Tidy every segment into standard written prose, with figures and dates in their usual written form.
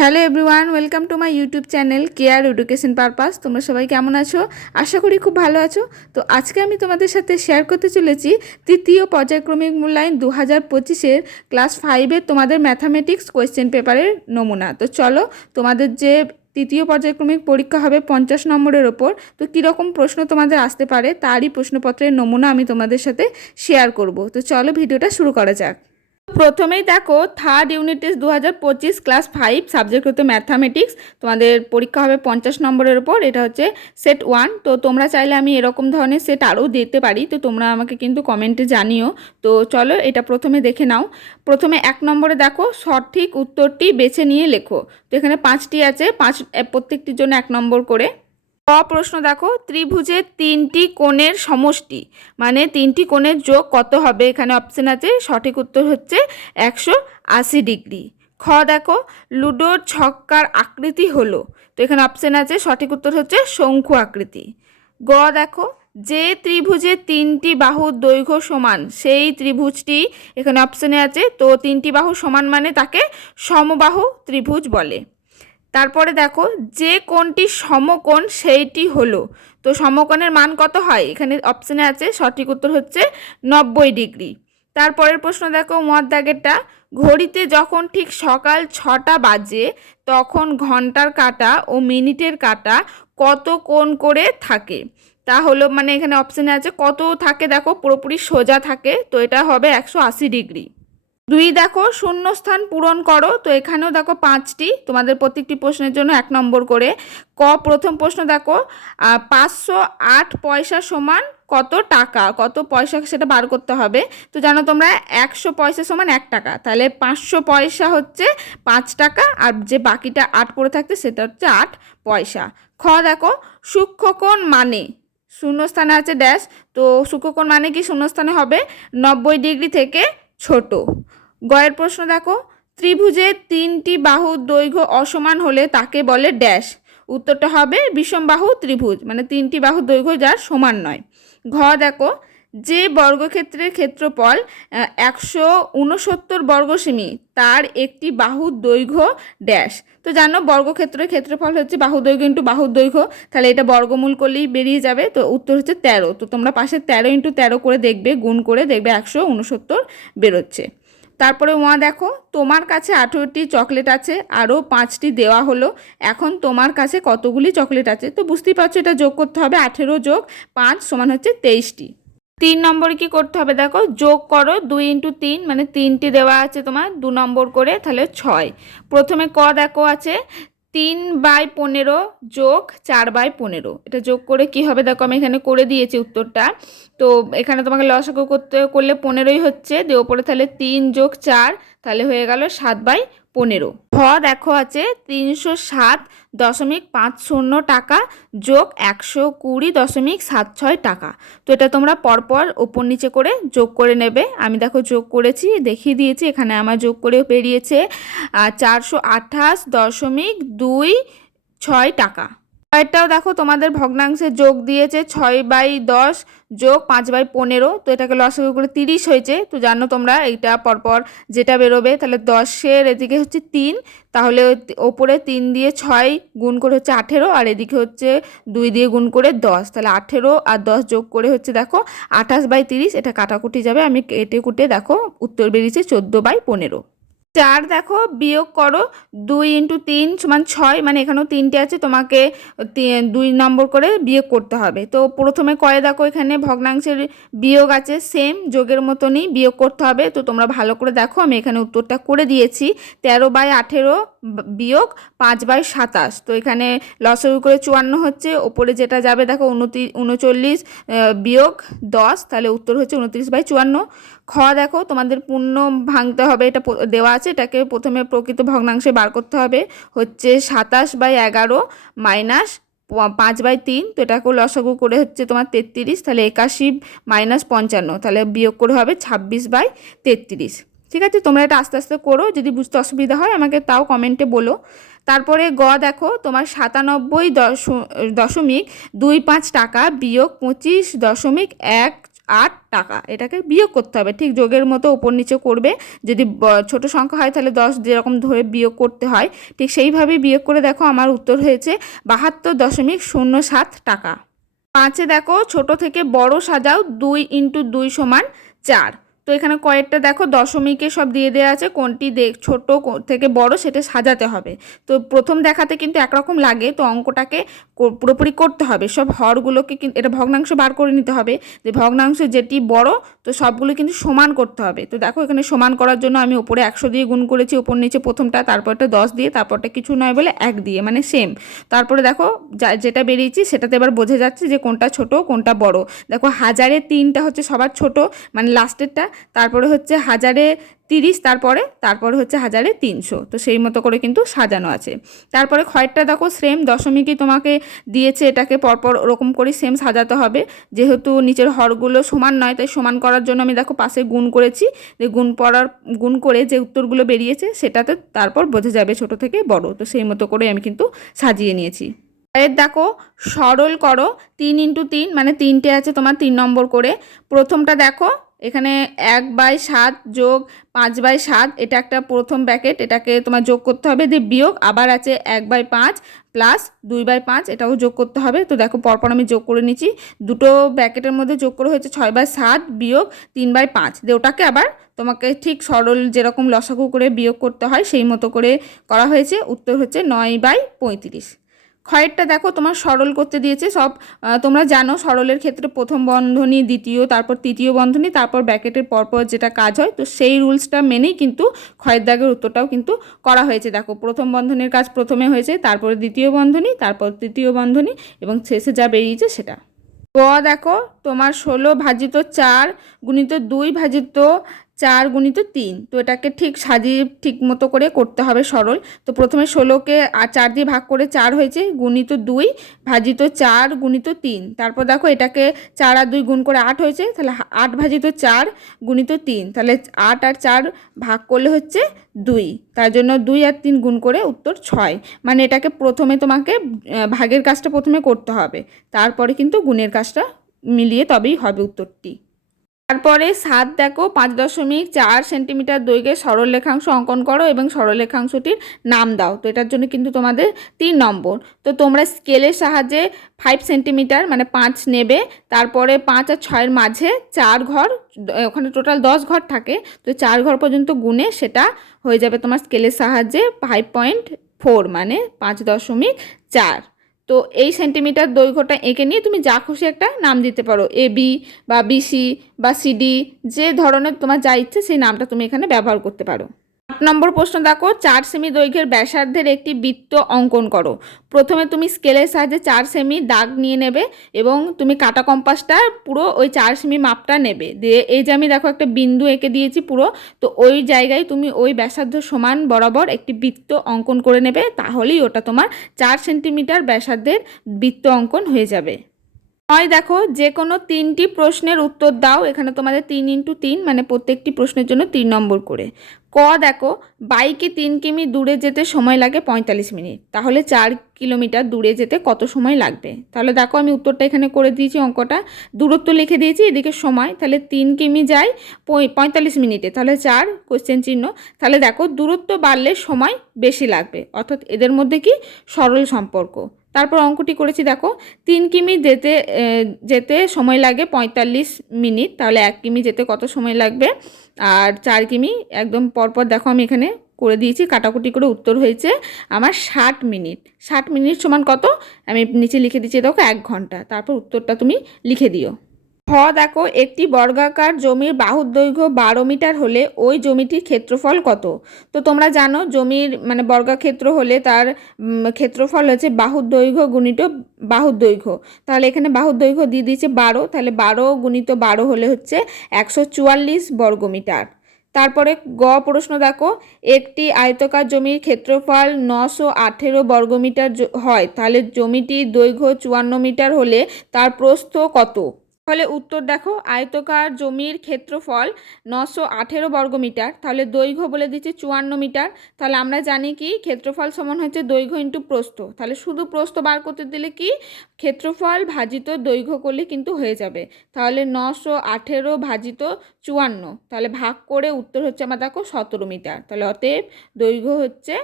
Hello everyone, welcome to my YouTube channel care education purpose. তোমরা সবাই কেমন আছো? আশা করি খুব ভালো আছো। তো আজকে আমি তোমাদের সাথে শেয়ার করতে চলেছি তৃতীয় পর্যায়ক্রমিক মূল্যায়ন 2025-এর ক্লাস 5-এর তোমাদের ম্যাথামেটিক্স কোয়েশ্চেন পেপারের নমুনা। তো চলো, তোমাদের যে তৃতীয় পর্যায়ক্রমিক পরীক্ষা হবে 50 নম্বরের ওপর, তো কীরকম প্রশ্ন তোমাদের আসতে পারে তারই প্রশ্নপত্রের নমুনা আমি তোমাদের সাথে শেয়ার করব। তো চলো ভিডিওটা শুরু করা যাক। প্রথমেই দেখো, third unit test 2025 class 5 subject হচ্ছে ম্যাথামেটিক্স। তোমাদের পরীক্ষা হবে 50 নম্বরের উপর। এটা হচ্ছে সেট 1। তো তোমরা চাইলে আমি এরকম ধরনের সেট আরও দিতে পারি, তো তোমরা আমাকে কিন্তু কমেন্টে জানিও। তো চলো এটা প্রথমে দেখে নাও। প্রথমে 1 নম্বরে দেখো, সঠিক উত্তরটি বেছে নিয়ে লেখো। তো এখানে 5টি আছে, প্রত্যেকটির জন্য 1 নম্বর করে। প্রশ্ন দেখো, ত্রিভুজের 3টি কোণের সমষ্টি মানে 3টি কোণের যোগ কত হবে? এখানে অপশন আছে, সঠিক উত্তর হচ্ছে 180 ডিগ্রি। খ দেখো, লুডোর ছক্কার আকৃতি হলো, তো এখানে অপশন আছে, সঠিক উত্তর হচ্ছে শঙ্কু আকৃতি। গ দেখো, যে ত্রিভুজের 3টি বাহুর দৈর্ঘ্য সমান সেই ত্রিভুজটি, এখানে অপশনে আছে, তো 3টি বাহু সমান মানে তাকে সমবাহু ত্রিভুজ বলে। তারপরে দেখো, যে কোণটি সমকোণ সেইটি হলো, তো সমকোণের মান কত হয়? এখানে অপশানে আছে, সঠিক উত্তর হচ্ছে 90 ডিগ্রি। তারপরের প্রশ্ন দেখো, দাগেরটা, ঘড়িতে যখন ঠিক সকাল 6টা বাজে তখন ঘন্টার কাঁটা ও মিনিটের কাঁটা কত কোণ করে থাকে? তা হলো, মানে এখানে অপশানে আছে কত থাকে, দেখো পুরোপুরি সোজা থাকে, তো এটা হবে 180 ডিগ্রি। 2 দেখো, শূন্যস্থান পূরণ করো। তো এখানেও দেখো 5টি, তোমাদের প্রত্যেকটি প্রশ্নের জন্য 1 নম্বর করে। প্রথম প্রশ্ন দেখো, 508 পয়সা সমান কত টাকা, কত পয়সা সেটা বার করতে হবে। তো জানো তোমরা 100 পয়সা সমান 1 টাকা, তাহলে 500 পয়সা হচ্ছে 5 টাকা, আর যে বাকিটা 8 পড়ে থাকছে সেটা হচ্ছে 8 পয়সা। খ দেখো, সূক্ষ্মকোণ মানে, শূন্যস্থানে আছে ড্যাশ, তো সূক্ষ্মকোণ মানে কি শূন্যস্থানে হবে 90 ডিগ্রি থেকে ছোট। গয়ের প্রশ্ন দেখো, ত্রিভুজের 3টি বাহুর দৈর্ঘ্য অসমান হলে তাকে বলে ড্যাশ। উত্তরটা হবে বিষমবাহু ত্রিভুজ, মানে 3টি বাহুর দৈর্ঘ্য যার সমান নয়। ঘ দেখো, যে বর্গক্ষেত্রের ক্ষেত্রফল 169 বর্গ সেমি তার একটি বাহুর দৈর্ঘ্য ড্যাশ। তো জানো বর্গক্ষেত্রের ক্ষেত্রফল হচ্ছে বাহুর দৈর্ঘ্য ইন্টু বাহুর দৈর্ঘ্য, তাহলে এটা বর্গমূল করলেই বেরিয়ে যাবে। তো উত্তর হচ্ছে 13। তো তোমরা পাশে 13 × 13 করে দেখবে, গুণ করে দেখবে 169 বেরোচ্ছে। তারপরে দেখো, তোমার কাছে 18টি চকলেট আছে, আরও 5টি দেওয়া হলো, এখন তোমার কাছে কতগুলি চকলেট আছে? তো বুঝতেই পারছো এটা যোগ করতে হবে, 18 যোগ 5 সমান হচ্ছে 23টি। 3 নম্বরে কি করতে হবে দেখো, যোগ করো 2 × 3, মানে 3টি দেওয়া আছে তোমার 2 নম্বর করে, তাহলে 6। প্রথমে ক দেখো আছে 3/15 যোগ 4/15, এটা যোগ করে কি হবে দেখো, আমি এখানে করে দিয়েছি উত্তরটা। তো এখানে তোমাকে লসাগু করলে 15ই হচ্ছে, দিয়ে ওপরে তাহলে 3 যোগ 4, তাহলে হয়ে গেল 7/15। ভ দেখো আছে 307.50 টাকা যোগ 120.76 টাকা। তো এটা তোমরা পরপর ওপর নিচে করে যোগ করে নেবে। আমি দেখো যোগ করেছি, দেখিয়ে দিয়েছি, এখানে আমার যোগ করে বেরিয়েছে 428.26 টাকা। এটাও দেখো তোমাদের ভগ্নাংশে যোগ দিয়েছে 6/10 যোগ 5/15, তো এটাকে লসাগু করে 30 হয়েছে। তো জানো তোমরা এইটা পরপর যেটা বেরোবে, তাহলে 10-এর এদিকে হচ্ছে 3, তাহলে ওপরে 3 দিয়ে 6 গুণ করে হচ্ছে 18, আর এদিকে হচ্ছে 2 দিয়ে গুণ করে 10, তাহলে 18 আর 10 যোগ করে হচ্ছে দেখো 28/30, এটা কাটাকুটি যাবে, আমি কেটে কুটে দেখো উত্তর বেরিয়েছে 14/15। 4 দেখো, বিয়োগ করো 2 × 3 সমান 6, মানে এখানেও 3টে আছে, তোমাকে 2 নম্বর করে বিয়োগ করতে হবে। তো প্রথমে কয়ে দেখো, এখানে ভগ্নাংশের বিয়োগ আছে, সেম যোগের মতনই বিয়োগ করতে হবে। তো তোমরা ভালো করে দেখো, আমি এখানে উত্তরটা করে দিয়েছি, 13/18 বিয়োগ 5/27। তো এখানে লসাগু করে 54 হচ্ছে, ওপরে যেটা যাবে দেখো 39 বিয়োগ 10, তাহলে উত্তর হচ্ছে 29/54। খ দেখো, তোমাদের পূর্ণ ভাঙতে হবে, এটা দেওয়া আছে, এটাকে প্রথমে প্রকৃত ভগ্নাংশে বার করতে হবে, হচ্ছে 27/11 মাইনাস 5/3, তো এটাকেও লসাগু করে হচ্ছে তোমার 33, তাহলে 81 মাইনাস 55, তাহলে বিয়োগ করে হবে 26/33। ঠিক আছে, তোমরা এটা আস্তে আস্তে করো, যদি বুঝতে অসুবিধা হয় আমাকে তাও কমেন্টে বলো। তারপরে গ দেখো, তোমার 97.25 টাকা বিয়োগ 25.1 টাকা। এটাকে বিয়োগ করতে হবে, ঠিক যোগের মতো উপর নিচে করবে। যদি ছোট সংখ্যা হয় তাহলে 10 যেরকম ধরে বিয়োগ করতে হয় ঠিক সেইভাবেই বিয়োগ করে দেখো আমার উত্তর হয়েছে 72.07 টাকা। 5-এ দেখো ছোট থেকে বড় সাজাও, 2 × 2 = 4। তো এখানে কয়েকটা দেখো দশমিকে সব দিয়ে দেওয়া আছে, কোনটি ছোট থেকে বড় সেটা সাজাতে হবে। তো প্রথম দেখাতে কিন্তু একরকম লাগে, তো অঙ্কটাকে পুরোপুরি করতে হবে। সব হরগুলোকে কিন্তু এটা ভগ্নাংশ বার করে নিতে হবে, যে ভগ্নাংশ যেটি বড় তো সবগুলো কিন্তু সমান করতে হবে। তো দেখো এখানে সমান করার জন্য আমি উপরে 100 দিয়ে গুণ করেছি, উপর নিচে প্রথমটা, তারপরটা 10 দিয়ে, তারপরটা কিছু নয় বলে 1 দিয়ে, মানে সেম। তারপরে দেখো যেটা বেরিয়েছি সেটাতে এবার বোঝা যাচ্ছে যে কোনটা ছোট কোনটা বড়। দেখো 1000-3টা হচ্ছে সবার ছোট, মানে লাস্টেরটা, তারপরে হচ্ছে 1030, তারপরে হচ্ছে 1300। তো সেই মতো করে কিন্তু সাজানো আছে। তারপরে ক্ষয়েরটা দেখো সেম দশমিকই তোমাকে দিয়েছে, এটাকে পরপর ওরকম করে সেম সাজাতে হবে। যেহেতু নিচের হরগুলো সমান নয় তাই সমান করার জন্য আমি দেখো পাশে গুণ করেছি, যে গুণ করে যে উত্তরগুলো বেরিয়েছে সেটাতে তারপর বোঝা যাবে ছোট থেকে বড়। তো সেই মতো করে আমি কিন্তু সাজিয়ে নিয়েছি। এর দেখো সরল করো, 3 × 3 মানে 3টে আছে তোমার 3 নম্বর করে। প্রথমটা দেখো এখানে 1/7 যোগ 5/7, এটা একটা প্রথম ব্র্যাকেট, এটাকে তোমার যোগ করতে হবে, দিয়ে বিয়োগ আবার আছে 1/5 প্লাস 2/5, এটাও যোগ করতে হবে। তো দেখো পরপর আমি যোগ করে নিচ্ছি, দুটো ব্র্যাকেটের মধ্যে যোগ করে হয়েছে 6/7 বিয়োগ 3/5, দিয়ে ওটাকে আবার তোমাকে ঠিক সরল যেরকম লসাগু করে বিয়োগ করতে হয় সেই মতো করে করা হয়েছে। উত্তর হচ্ছে 9/35। ক্ষয়েরটা দেখো তোমার সরল করতে দিয়েছে সব, তোমরা জানো সরলের ক্ষেত্রে প্রথম বন্ধনী, দ্বিতীয়, তারপর তৃতীয় বন্ধনী, তারপর ব্র্যাকেটের পরপর যেটা কাজ হয়, তো সেই রুলসটা মেনেই কিন্তু ক্ষয়ের দাগের উত্তরটাও কিন্তু করা হয়েছে। দেখো প্রথম বন্ধনীর কাজ প্রথমে হয়েছে, তারপরে দ্বিতীয় বন্ধনী, তারপর তৃতীয় বন্ধনী এবং শেষে যা বেরিয়েছে সেটা। দেখো তোমার 16/4 × 2/4 × 3, তো এটাকে ঠিক সাজিয়ে ঠিক মতো করে করতে হবে সরল। তো প্রথমে 16কে 4 দিয়ে ভাগ করে 4 হয়েছে, ×2/4 × 3, তারপর দেখো এটাকে 4 আর 2 গুণ করে 8 হয়েছে, তাহলে 8/4 × 3, তাহলে 8 আর 4 ভাগ করলে হচ্ছে 2, তার জন্য 2 আর 3 গুণ করে উত্তর 6। মানে এটাকে প্রথমে তোমাকে ভাগের কাজটা প্রথমে করতে হবে, তারপরে কিন্তু গুণের কাজটা মিলিয়ে তবেই হবে উত্তরটি। তারপরে 7 দেখো 5.4 সেন্টিমিটার দৈর্ঘ্যে সরলরেখাংশ অঙ্কন করো এবং সরলরেখাংশটির নাম দাও। তো এটার জন্য কিন্তু তোমাদের 3 নম্বর। তো তোমরা স্কেলের সাহায্যে 5 সেন্টিমিটার মানে 5 নেবে, তারপরে 5 আর 6-এর মাঝে 4 ঘর, ওখানে টোটাল 10 ঘর থাকে, তো 4 ঘর পর্যন্ত গুণে সেটা হয়ে যাবে তোমার স্কেলের সাহায্যে 5.4 মানে 5.4। তো এই সেন্টিমিটার দৈর্ঘ্যটা এঁকে নিয়ে তুমি যা খুশি একটা নাম দিতে পারো, AB বা BC বা CD, যে ধরনের তোমার যা ইচ্ছে সেই নামটা তুমি এখানে ব্যবহার করতে পারো। 8 নম্বর প্রশ্ন দেখো 4 সেমি দৈর্ঘ্যের ব্যাসার্ধের একটি বৃত্ত অঙ্কন করো। প্রথমে তুমি স্কেলের সাহায্যে 4 সেমি দাগ নিয়ে নেবে এবং তুমি কাটা কম্পাসটা পুরো ওই 4 সেমি মাপটা নেবে, দিয়ে এই যে আমি দেখো একটা বিন্দু এঁকে দিয়েছি পুরো, তো ওই জায়গায় তুমি ওই ব্যাসার্ধ সমান বরাবর একটি বৃত্ত অঙ্কন করে নেবে, তাহলেই ওটা তোমার 4 সেন্টিমিটার ব্যাসার্ধের বৃত্ত অঙ্কন হয়ে যাবে। দেখো যে কোনো 3টি প্রশ্নের উত্তর দাও, এখানে তোমাদের 3 × 3 মানে প্রত্যেকটি প্রশ্নের জন্য 3 নম্বর করে। দেখো বাইকে 3 কিমি দূরে যেতে সময় লাগে 45 মিনিট, তাহলে 4 কিলোমিটার দূরে যেতে কত সময় লাগবে? তাহলে দেখো আমি উত্তরটা এখানে করে দিয়েছি, অঙ্কটা দূরত্ব লিখে দিয়েছি, এদিকে সময়, তাহলে 3 কিমি যায় 45 মিনিটে, তাহলে 4 কোশ্চেন চিহ্ন। তাহলে দেখো দূরত্ব বাড়লে সময় বেশি লাগবে, অর্থাৎ এদের মধ্যে কি সরল সম্পর্ক। তারপর অঙ্কটি করেছি দেখো 3 কিমি যেতে সময় লাগে 45 মিনিট, তাহলে 1 কিমি যেতে কত সময় লাগবে? আর 4 কিমি একদম পরপর দেখো আমি এখানে করে দিয়েছি, কাটাকুটি করে উত্তর হয়েছে আমার 60 মিনিট। 60 মিনিট সমান কত? আমি নিচে লিখে দিচ্ছি দেখো 1 ঘন্টা। তারপর উত্তরটা তুমি লিখে দিও। দেখো একটি বর্গাকার জমির বাহুর দৈর্ঘ্য 12 মিটার হলে ওই জমিটির ক্ষেত্রফল কত? তো তোমরা জানো জমির মানে বর্গাক্ষেত্র হলে তার ক্ষেত্রফল হচ্ছে বাহুর দৈর্ঘ্য গুণিত বাহুর দৈর্ঘ্য। তাহলে এখানে বাহুর দৈর্ঘ্য দিয়ে দিয়েছে 12, তাহলে 12 গুণিত 12 হলে হচ্ছে 144 বর্গমিটার। তারপরে প্রশ্ন দেখো একটি আয়তকার জমির ক্ষেত্রফল 918 বর্গমিটার হয়, তাহলে জমিটির দৈর্ঘ্য 54 মিটার হলে তার প্রস্থ কত? ফলে উত্তর দেখো, আয়তকার জমির ক্ষেত্রফল 918 বর্গমিটার, তাহলে দৈর্ঘ্য বলে দিচ্ছে 54 মিটার। তাহলে আমরা জানি কি ক্ষেত্রফল সমান হচ্ছে দৈর্ঘ্য ইন্টু প্রস্থ, তাহলে শুধু প্রস্থ বার করতে দিলে কি ক্ষেত্রফল ভাজিত দৈর্ঘ্য করলে কিন্তু হয়ে যাবে। তাহলে 918 ভাজিত 54, তাহলে ভাগ করে উত্তর হচ্ছে আমার দেখো 17 মিটার। তাহলে অতএব দৈর্ঘ্য হচ্ছে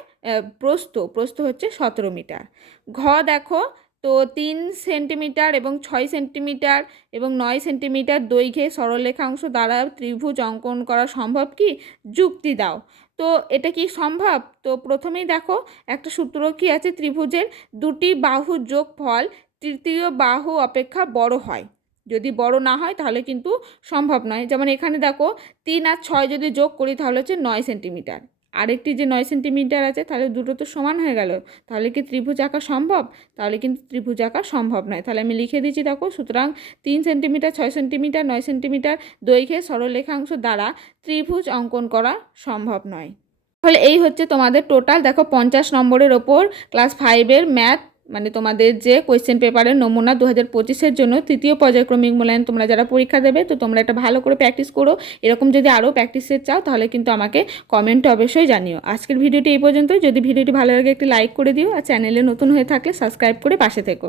প্রস্থ হচ্ছে 17 মিটার। ঘ দেখো, তো 3 সেন্টিমিটার এবং 6 সেন্টিমিটার এবং 9 সেন্টিমিটার দৈর্ঘ্যে সরলরেখাংশ দ্বারা ত্রিভুজ অঙ্কন করা সম্ভব কি, যুক্তি দাও। তো এটা কি সম্ভব? তো প্রথমেই দেখো একটা সূত্র কি আছে, ত্রিভুজের দুটি বাহুর যোগফল তৃতীয় বাহু অপেক্ষা বড় হয়। যদি বড় না হয় তাহলে কিন্তু সম্ভব নয়। যেমন এখানে দেখো 3 আর 6 যদি যোগ করি তাহলে হচ্ছে 9 সেন্টিমিটার, আরেকটি যে 9 সেন্টিমিটার আছে, তাহলে দুটো তো সমান হয়ে গেল। তাহলে কি ত্রিভুজ আঁকা সম্ভব? তাহলে কিন্তু ত্রিভুজ আঁকা সম্ভব নয়। তাহলে আমি লিখে দিচ্ছি দেখো, সুতরাং 3 সেন্টিমিটার, 6 সেন্টিমিটার, 9 সেন্টিমিটার দৈর্ঘ্যে সরলরেখাংশ দ্বারা ত্রিভুজ অঙ্কন করা সম্ভব নয়। তাহলে এই হচ্ছে তোমাদের টোটাল দেখো 50 নম্বরের ওপর ক্লাস 5-এর ম্যাথ, মানে তোমাদের যে কোয়েশ্চেন পেপারের নমুনা 2025-এর জন্য তৃতীয় পর্যায়ক্রমিক মূল্যায়ন তোমরা যারা পরীক্ষা দেবে, তো তোমরা এটা ভালো করে প্র্যাকটিস করো। এরকম যদি আরও প্র্যাকটিসের চাও তাহলে কিন্তু আমাকে কমেন্টে অবশ্যই জানিও। আজকের ভিডিওটি এই পর্যন্তই। যদি ভিডিওটি ভালো লাগে একটি লাইক করে দিও, আর চ্যানেলে নতুন হয়ে থাকলে সাবস্ক্রাইব করে পাশে থেকো।